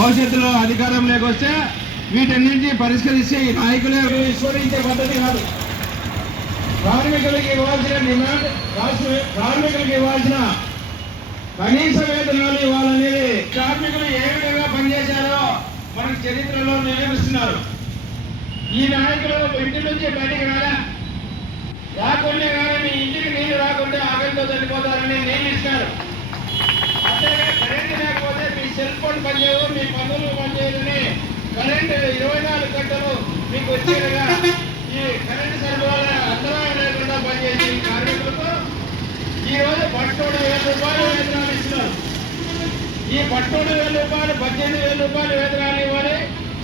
భవిష్యత్తులో అధికారంలోకి వస్తే వీటన్నింటినీ పరిష్కరిస్తే ఈ నాయకులే విస్మరించే పద్ధతి కాదు. కార్మికులకి ఇవ్వాల్సిన డిమాండ్, కార్మికులకి ఇవ్వాల్సిన కనీస వేతనాలు ఇవ్వాలనేది కార్మికులు ఏ విధంగా పనిచేశారో మనకు చరిత్రలో నిరూపిస్తున్నారు. ఈ నాయకులు ఇంటి నుంచి బయటికి రాకుండా కానీ మీ ఇంటికి నీళ్లు రాకుండా ఆగంతో చనిపోతారని నీళ్ళు ఇస్తారు. అంతేగా కరెంటు లేకపోతే మీ సెల్ ఫోన్ పనిచేయవు, మీ పనులు పనిచేయదని కరెంటు 24 గంటలు మీకు వచ్చేదిగా ఈ కరెంటు సరఫరా అంతరాయం లేకుండా పనిచేసి కార్మికులకు ఈరోజు పట్టోడు 1000 రూపాయలు వేతనాలు ఇస్తున్నారు. ఈ పట్టోడు 1000 రూపాయలు 18,000 రూపాయలు వేతనాలు ఇవ్వాలి.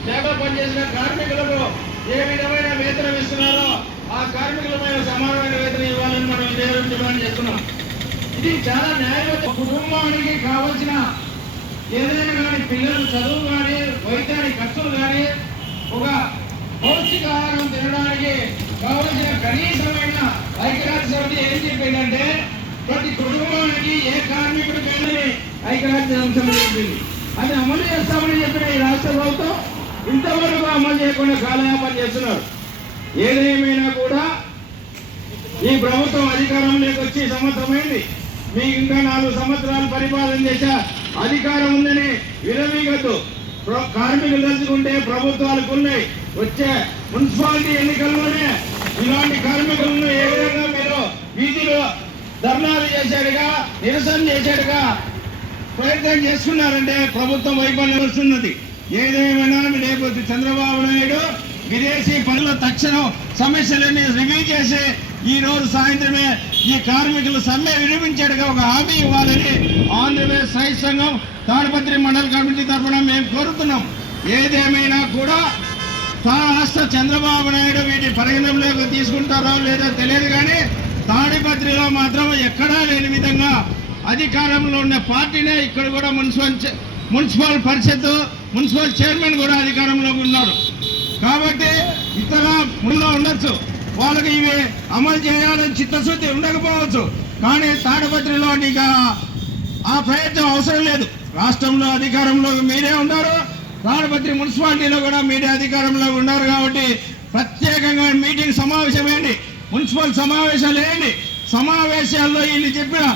సేవ పనిచేసిన కార్మికులకు ఏ విధమైన వేతనం ఇస్తున్నారో ఆ కార్మికులమైన సమానమైన వేతనం ఇవ్వాలని మనం ఇదే డిమాండ్ చేస్తున్నాం. ఇది చాలా న్యాయమైన కుటుంబానికి కావాల్సిన ఏదైనా కానీ పిల్లల చదువు కానీ వైద్యానికి ఖర్చులు కానీ ఒక పౌష్టికాహారం తినడానికి కావలసిన కనీసమైన ఐక్యరాజ్య సమితి ఏం చెప్పిందంటే ప్రతి కుటుంబానికి ఏ కార్మికుడికైనా ఐక్యరాజ్య సమితి చెప్పింది. అది అమలు చేస్తామని చెప్పిన ఈ రాష్ట్ర ప్రభుత్వం ఇంతవరకు అమలు చేయకుండా కాలయాపన చేస్తున్నారు. ఏదేమైనా కూడా ఈ ప్రభుత్వం అధికారంలోకి వచ్చి సంవత్సరమైంది. మీకు ఇంకా 4 సంవత్సరాలు పరిపాలన చేసే అధికారం ఉందని విరవీగద్దు. కార్మికులు తలుచుకుంటే ప్రభుత్వాలకు ఉన్నాయి. వచ్చే మున్సిపాలిటీ ఎన్నికల్లోనే ఇలాంటి కార్మికులను ఏ విధంగా మీరు వీధిలో ధర్నాలు చేశాడుగా, నిరసన చేశాడుగా ప్రయత్నం చేస్తున్నారంటే ప్రభుత్వం వైఫల్యం వస్తున్నది. ఏదేమైనా రేపు చంద్రబాబు నాయుడు విదేశీ పనుల తక్షణం సమస్యలన్నీ రివ్యూ చేసి ఈ రోజు సాయంత్రమే ఈ కార్మికులు సమ్మె విరమించాడుగా ఒక హామీ ఇవ్వాలని ఆంధ్రప్రదేశ్ రైతు సంఘం తాడిపత్రి మండల కమిటీ తరఫున మేము కోరుతున్నాం. ఏదేమైనా కూడా రాష్ట్ర చంద్రబాబు నాయుడు వీటి పరిగణనలోకి తీసుకుంటారో లేదో తెలియదు, కానీ తాడిపత్రిలో మాత్రం ఎక్కడా లేని విధంగా అధికారంలో ఉన్న పార్టీనే ఇక్కడ కూడా మున్సిపల్ పరిషత్ మున్సిపల్ చైర్మన్ కూడా అధికారంలో ఉన్నారు. కాబట్టి ఇతర ముందులో ఉండొచ్చు, వాళ్ళకి ఇవి అమలు చేయాలని చిత్తశుద్ధి ఉండకపోవచ్చు, కానీ తాడిపత్రిలో నీకు ఆ ప్రయత్నం అవసరం లేదు. రాష్ట్రంలో అధికారంలో మీరే ఉన్నారు, తాడిపత్రి మున్సిపాలిటీలో కూడా మీరే అధికారంలో ఉన్నారు. కాబట్టి ప్రత్యేకంగా మీటింగ్ సమావేశం వేయండి, మున్సిపల్ సమావేశాలు వేయండి. సమావేశాల్లో వీళ్ళు చెప్పిన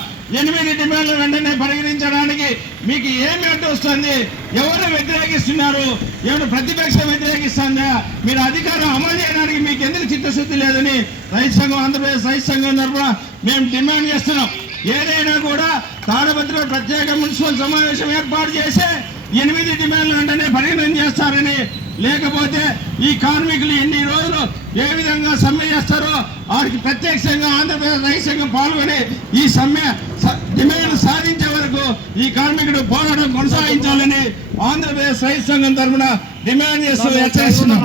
8 డిమాండ్లు వెంటనే పరిగణించడానికి మీకు ఏమి అడ్డు వస్తుంది? ఎవరు వ్యతిరేకిస్తున్నారు? ఎవరు ప్రతిపక్షం వ్యతిరేకిస్తుందా? మీరు అధికారం అమలు చేయడానికి మీకు ఎందుకు చిత్తశుద్ధి లేదని రైతు సంఘం, ఆంధ్రప్రదేశ్ రైతు సంఘం తరఫున మేము డిమాండ్ చేస్తున్నాం. ఏదైనా కూడా తాడిపత్రిలో ప్రత్యేక మున్సిపల్ సమావేశం ఏర్పాటు చేసి 8 డిమాండ్లు వెంటనే పరిగణన చేస్తారని, లేకపోతే ఈ కార్మికులు ఎన్ని రోజులు ఏ విధంగా సమ్మె చేస్తారో వారికి ప్రత్యక్షంగా ఆంధ్రప్రదేశ్ రైతు సంఘం పాల్గొని ఈ సమ్మె డిమాండ్ సాధించే వరకు ఈ కార్మికుడు పోరాటం కొనసాగించాలని ఆంధ్రప్రదేశ్ రైతు సంఘం తరఫున డిమాండ్ చేస్తూ హెచ్చరిస్తున్నాం.